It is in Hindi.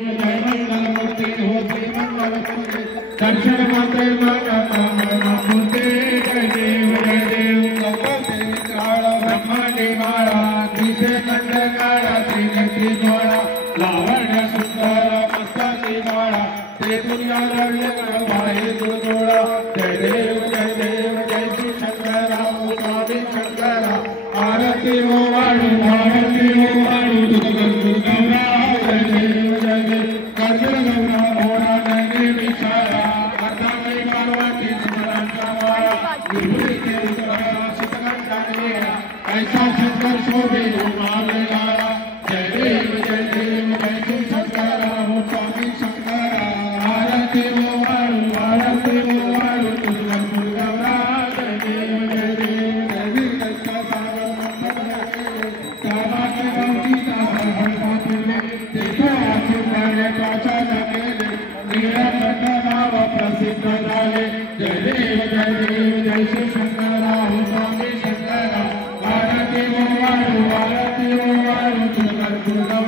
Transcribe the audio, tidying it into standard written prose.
जय मंगल मूर्ति होती मंगल मूर्ति दर्शन माते मूर्ति जय देव काला ब्रह्मांडी माला त्रिशे खंड काला त्रिनेत्री ज्वाला लावण्य सुंदर मस्तकी माला त्रिपुरा लड़ले भाई गुरुजोड़ा जय देव जय श्री शंकर स्वामी शंकर आरती हो वाणु गौरा जय देव कर्जर गौरा मोरा नैने विशाला अर्धामयी पार्वती सुमरन कामाला विभूति के उत्तरा सुतगंधा ऐसा शंकर शोभे माले लाला जय देव जय श्री शंकर स्वामी शंकर आरती हो वाणु गौरा जय देव प्रसिद्ध झाले जय देव जय श्री शंकर स्वामी शंकर आरती हो वाणु तुझ